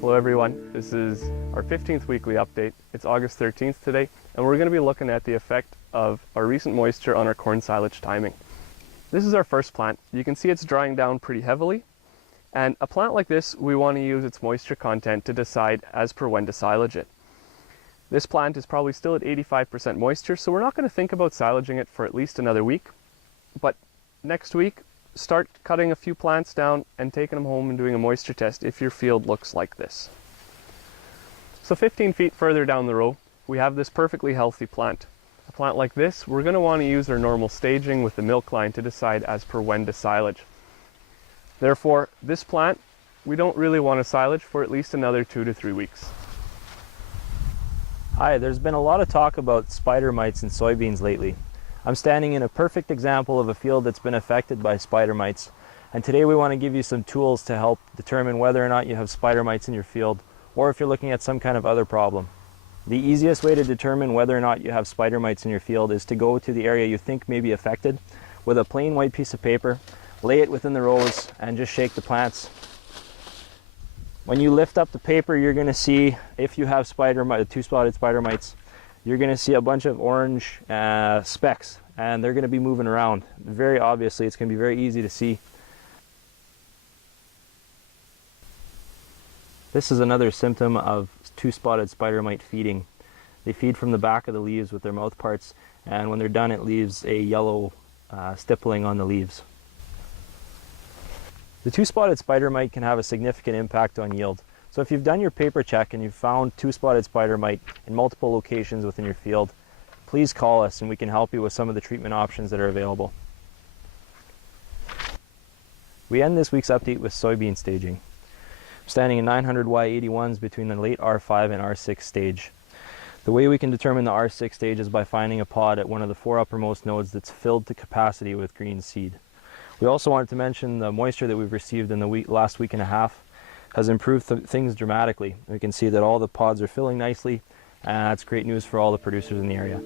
Hello everyone, this is our 15th weekly update. It's August 13th today, and we're going to be looking at the effect of our recent moisture on our corn silage timing. This is our first plant. You can see it's drying down pretty heavily, and a plant like this, we want to use its moisture content to decide as per when to silage it. This plant is probably still at 85% moisture, so we're not going to think about silaging it for at least another week, but next week, start cutting a few plants down and taking them home and doing a moisture test if your field looks like this. So 15 feet further down the row, we have this perfectly healthy plant. A plant like this, we're going to want to use our normal staging with the milk line to decide as per when to silage. Therefore, this plant, we don't really want to silage for at least another 2 to 3 weeks. Hi, there's been a lot of talk about spider mites in soybeans lately. I'm standing in a perfect example of a field that's been affected by spider mites, and today we want to give you some tools to help determine whether or not you have spider mites in your field, or if you're looking at some kind of other problem. The easiest way to determine whether or not you have spider mites in your field is to go to the area you think may be affected with a plain white piece of paper, lay it within the rows, and just shake the plants. When you lift up the paper, you're going to see, if you have two-spotted spider mites, you're going to see a bunch of orange specks, and they're going to be moving around. Very obviously, it's going to be very easy to see. This is another symptom of two-spotted spider mite feeding. They feed from the back of the leaves with their mouth parts, and when they're done, it leaves a yellow stippling on the leaves. The two-spotted spider mite can have a significant impact on yield. So if you've done your paper check and you've found two-spotted spider mite in multiple locations within your field, please call us and we can help you with some of the treatment options that are available. We end this week's update with soybean staging. I'm standing in 900Y81s between the late R5 and R6 stage. The way we can determine the R6 stage is by finding a pod at one of the 4 uppermost nodes that's filled to capacity with green seed. We also wanted to mention the moisture that we've received in the last week and a half has improved things dramatically. We can see that all the pods are filling nicely, and that's great news for all the producers in the area.